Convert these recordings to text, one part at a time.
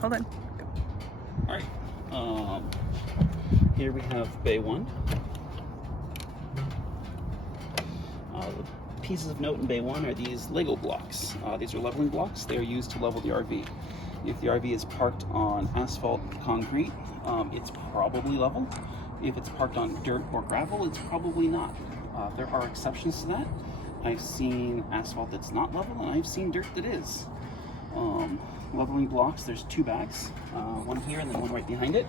Hold on. All right. Here we have bay 1. The pieces of note in bay 1 are these Lego blocks. These are leveling blocks. They are used to level the RV. If the RV is parked on asphalt concrete, it's probably level. If it's parked on dirt or gravel, it's probably not. There are exceptions to that. I've seen asphalt that's not level, and I've seen dirt that is. Leveling blocks, there's 2 bags, one here and then one right behind it.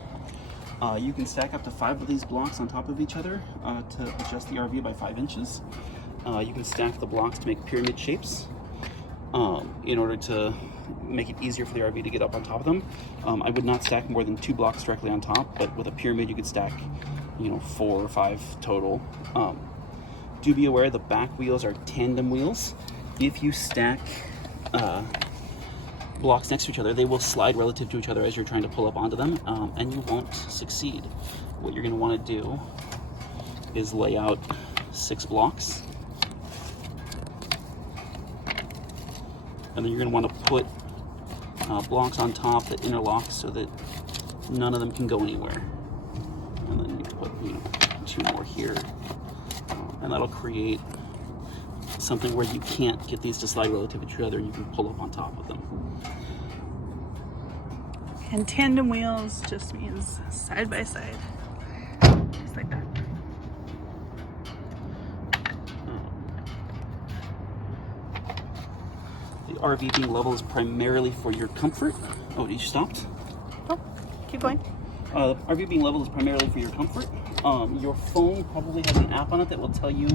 You can stack up to 5 of these blocks on top of each other to adjust the RV by 5 inches. You can stack the blocks to make pyramid shapes in order to make it easier for the RV to get up on top of them. I would not stack more than 2 blocks directly on top, but with a pyramid you could stack 4 or 5 total. Do be aware the back wheels are tandem wheels. If you stack blocks next to each other, they will slide relative to each other as you're trying to pull up onto them, and you won't succeed. What you're going to want to do is lay out 6 blocks, and then you're going to want to put blocks on top that interlock so that none of them can go anywhere. And then you put 2 more here, and that'll create something where you can't get these to slide relative to each other. You can pull up on top of them. And tandem wheels just means side by side, just like that. The RV being level is primarily for your comfort. Oh, you stopped? Oh, keep going. The RV being level is primarily for your comfort. Your phone probably has an app on it that will tell you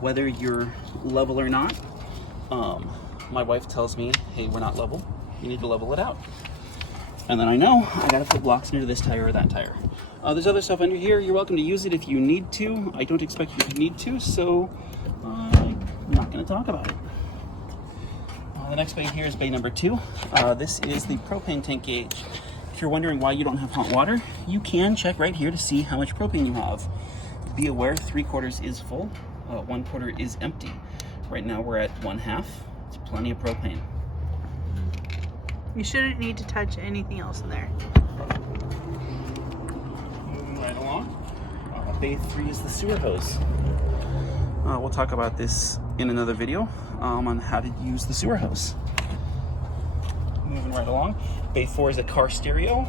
whether you're level or not. My wife tells me, hey, we're not level. You need to level it out. And then I know I gotta put blocks into this tire or that tire. There's other stuff under here. You're welcome to use it if you need to. I don't expect you to need to, so I'm not gonna talk about it. The next bay here is bay number 2. This is the propane tank gauge. If you're wondering why you don't have hot water, you can check right here to see how much propane you have. Be aware 3/4 is full, 1/4 is empty. Right now we're at 1/2. It's plenty of propane. You shouldn't need to touch anything else in there. Moving right along. Bay 3 is the sewer hose. We'll talk about this in another video on how to use the sewer hose. Moving right along. Bay 4 is a car stereo.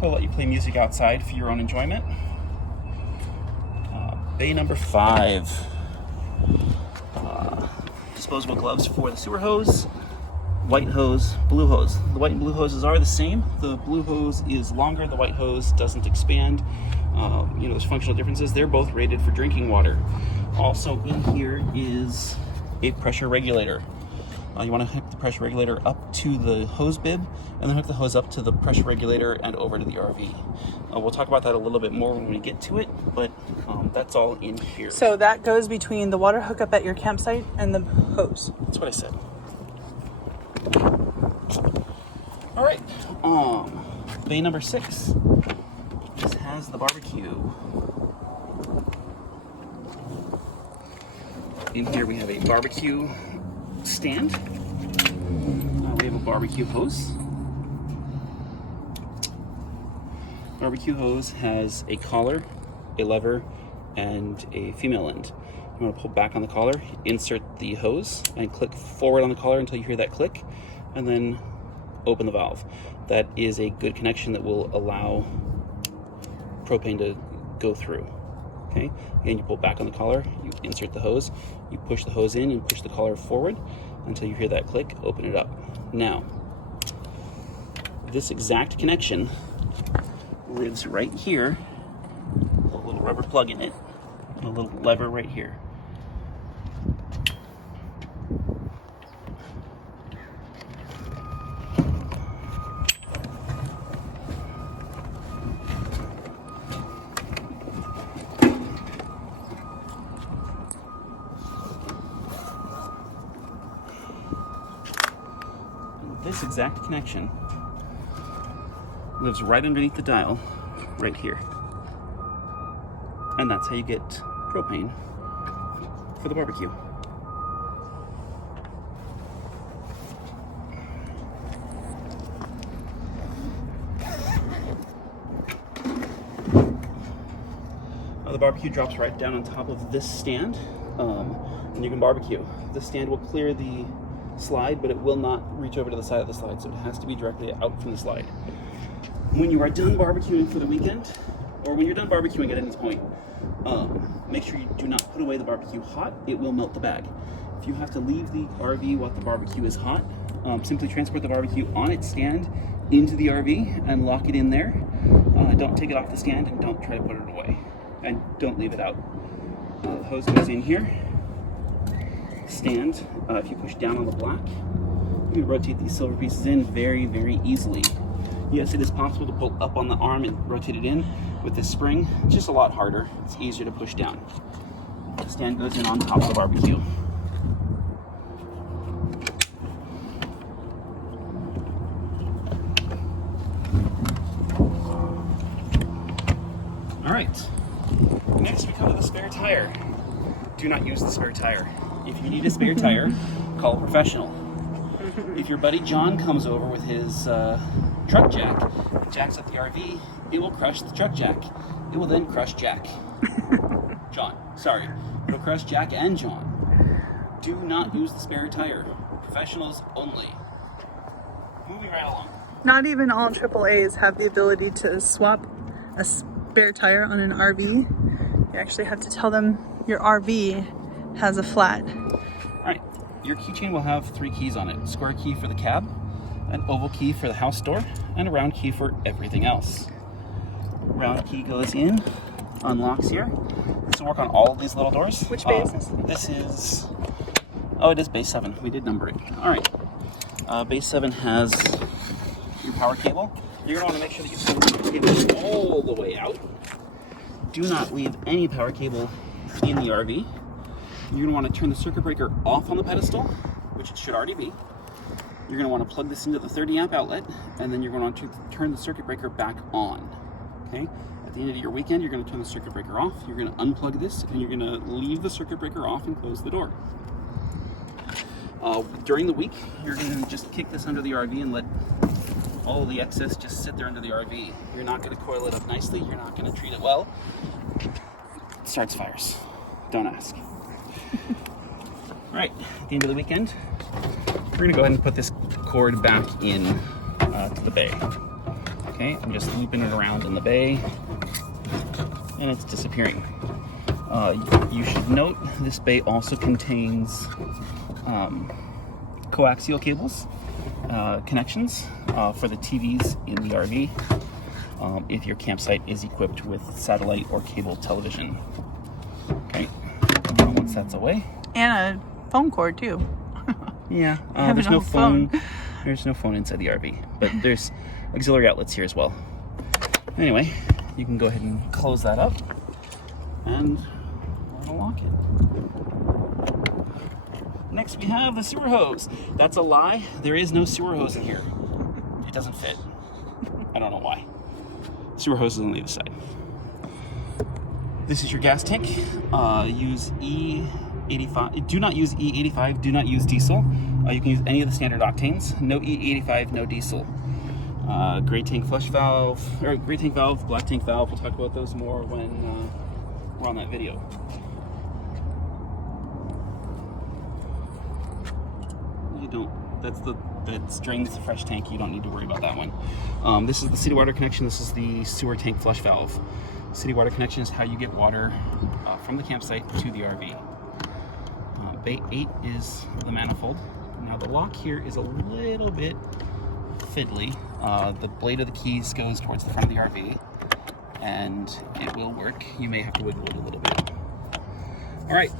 We'll let you play music outside for your own enjoyment. Bay number 5. Disposable gloves for the sewer hose. White hose, blue hose. The white and blue hoses are the same. The blue hose is longer, the white hose doesn't expand. There's functional differences. They're both rated for drinking water. Also in here is a pressure regulator. You want to hook the pressure regulator up to the hose bib, and then hook the hose up to the pressure regulator and over to the RV. We'll talk about that a little bit more when we get to it, but that's all in here. So that goes between the water hookup at your campsite and the hose. That's what I said. All right, bay number 6. This has the barbecue. In here we have a barbecue stand. We have a barbecue hose. Barbecue hose has a collar, a lever, and a female end. You want to pull back on the collar, insert the hose, and click forward on the collar until you hear that click, and then open the valve. That is a good connection that will allow propane to go through. Okay, again, you pull back on the collar, you insert the hose, you push the hose in and push the collar forward until you hear that click, open it up. Now, this exact connection lives right here, a little rubber plug in it, and a little lever right here. This exact connection lives right underneath the dial, right here. And that's how you get propane for the barbecue. The barbecue drops right down on top of this stand, and you can barbecue. The stand will clear the slide, but it will not reach over to the side of the slide, so it has to be directly out from the slide. When you are done barbecuing for the weekend, or when you're done barbecuing at any point, make sure you do not put away the barbecue hot. It will melt the bag. If you have to leave the RV while the barbecue is hot, simply transport the barbecue on its stand into the RV and lock it in there. Don't take it off the stand and don't try to put it away. And don't leave it out. The hose goes in here. Stand, if you push down on the black, you can rotate these silver pieces in very, very easily. Yes, it is possible to pull up on the arm and rotate it in with this spring. It's just a lot harder. It's easier to push down. The stand goes in on top of the barbecue. All right, next we come to the spare tire. Do not use the spare tire. If you need a spare tire, call a professional. If your buddy John comes over with his truck jack, jacks up the RV, it will crush the truck jack. It will then crush Jack. John, sorry. It'll crush Jack and John. Do not use the spare tire. Professionals only. Moving right along. Not even all AAAs have the ability to swap a spare tire on an RV. You actually have to tell them your RV has a flat. Alright, your keychain will have 3 keys on it. Square key for the cab, an oval key for the house door, and a round key for everything else. Round key goes in, unlocks here. This will work on all of these little doors. Which bay is this? This is, oh, it is base 7. We did number it. Alright, base 7 has your power cable. You're going to want to make sure that you pull the cable all the way out. Do not leave any power cable in the RV. You're going to want to turn the circuit breaker off on the pedestal, which it should already be. You're going to want to plug this into the 30 amp outlet, and then you're going to want to turn the circuit breaker back on. Okay? At the end of your weekend, you're going to turn the circuit breaker off. You're going to unplug this, and you're going to leave the circuit breaker off and close the door. During the week, you're going to just kick this under the RV and let all of the excess just sit there under the RV. You're not going to coil it up nicely. You're not going to treat it well. It starts fires. Don't ask. Right, at the end of the weekend, we're going to go ahead and put this cord back in to the bay. Okay, I'm just looping it around in the bay, and it's disappearing. You should note this bay also contains coaxial cables, connections for the TVs in the RV, if your campsite is equipped with satellite or cable television. Okay, once that's away. And a phone cord too. Yeah, Have there's an no old phone. phone. There's no phone inside the RV, but there's auxiliary outlets here as well. Anyway, you can go ahead and close that up, and we're gonna lock it. Next, we have the sewer hose. That's a lie. There is no sewer hose in here. It doesn't fit. I don't know why. Sewer hose is on the other side. This is your gas tank. Use E85. Do not use E85. Do not use diesel. You can use any of the standard octanes. No E85, no diesel. Gray tank flush valve, or gray tank valve, black tank valve. We'll talk about those more when we're on that video. You don't. That's drains the fresh tank. You don't need to worry about that one. This is the city water connection. This is the sewer tank flush valve. City water connection is how you get water from the campsite to the RV. Bay 8 is the manifold. Now the lock here is a little bit fiddly. The blade of the keys goes towards the front of the RV, and it will work. You may have to wiggle it a little bit. All right,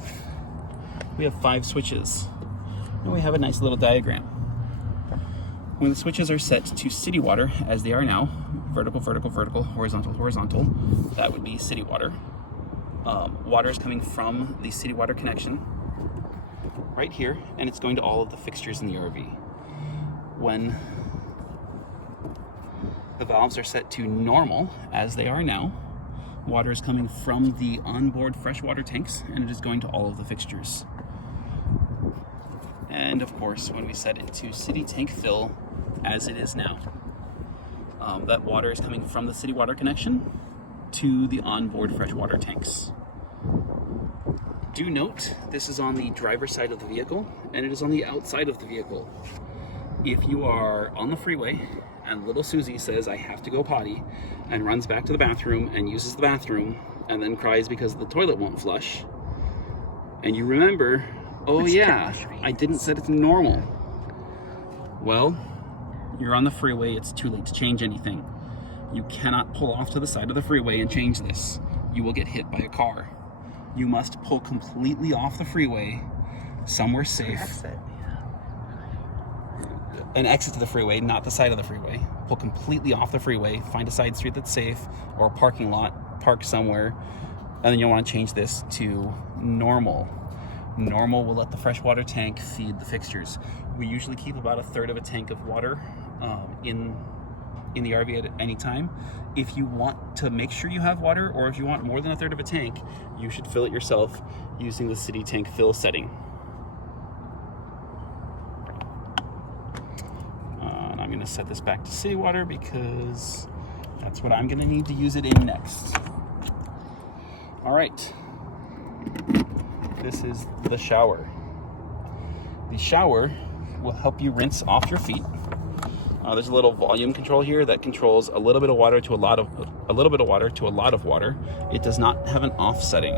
we have 5 switches, and we have a nice little diagram. When the switches are set to city water, as they are now, vertical, vertical, vertical, horizontal, horizontal, that would be city water. Water is coming from the city water connection right here, and it's going to all of the fixtures in the RV. When the valves are set to normal, as they are now, water is coming from the onboard freshwater tanks, and it is going to all of the fixtures. And of course, when we set it to city tank fill, as it is now, that water is coming from the city water connection to the onboard freshwater tanks. Do note, this is on the driver's side of the vehicle, and it is on the outside of the vehicle. If you are on the freeway and little Susie says, I have to go potty, and runs back to the bathroom and uses the bathroom, and then cries because the toilet won't flush, and you remember, oh yeah, I didn't set it to normal. Well, you're on the freeway, it's too late to change anything. You cannot pull off to the side of the freeway and change this. You will get hit by a car. You must pull completely off the freeway, somewhere safe. Exit. An exit to the freeway, not the side of the freeway. Pull completely off the freeway, find a side street that's safe, or a parking lot, park somewhere, and then you'll want to change this to normal. Normal will let the freshwater tank feed the fixtures. We usually keep about 1/3 of a tank of water in the RV at any time. If you want to make sure you have water, or if you want more than 1/3 of a tank, you should fill it yourself using the city tank fill setting. And I'm going to set this back to city water because that's what I'm going to need to use it in next. All right. This is the shower. The shower will help you rinse off your feet. There's a little volume control here that controls a little bit of water to a lot of water. It does not have an off setting.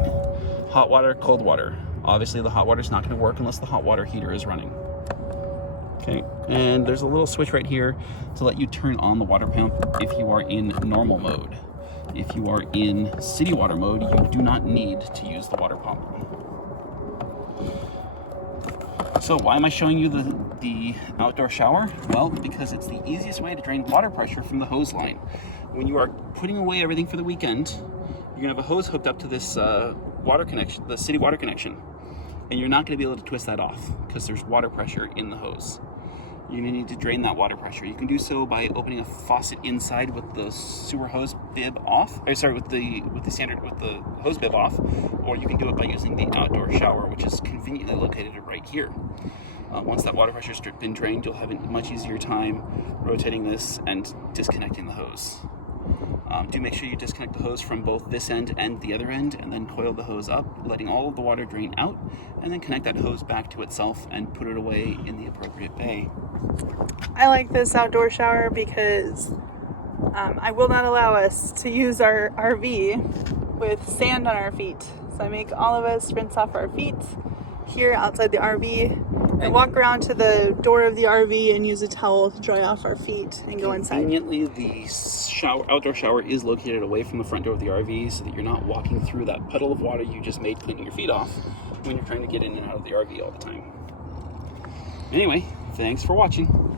Hot water, cold water. Obviously the hot water is not going to work unless the hot water heater is running. Okay, and there's a little switch right here to let you turn on the water pump if you are in normal mode. If you are in city water mode, you do not need to use the water pump. So why am I showing you the outdoor shower? Well, because it's the easiest way to drain water pressure from the hose line. When you are putting away everything for the weekend, you're gonna have a hose hooked up to this water connection, the city water connection, and you're not gonna be able to twist that off because there's water pressure in the hose. You're gonna need to drain that water pressure. You can do so by opening a faucet inside with the sewer hose bib off, with the hose bib off, or you can do it by using the outdoor shower, which is conveniently located right here. Once that water pressure has been drained, you'll have a much easier time rotating this and disconnecting the hose. Do make sure you disconnect the hose from both this end and the other end, and then coil the hose up, letting all of the water drain out, and then connect that hose back to itself and put it away in the appropriate bay. I like this outdoor shower because I will not allow us to use our RV with sand on our feet. So I make all of us rinse off our feet here outside the RV and walk around to the door of the RV and use a towel to dry off our feet and go inside. Conveniently, the outdoor shower is located away from the front door of the RV so that you're not walking through that puddle of water you just made cleaning your feet off when you're trying to get in and out of the RV all the time. Anyway, thanks for watching.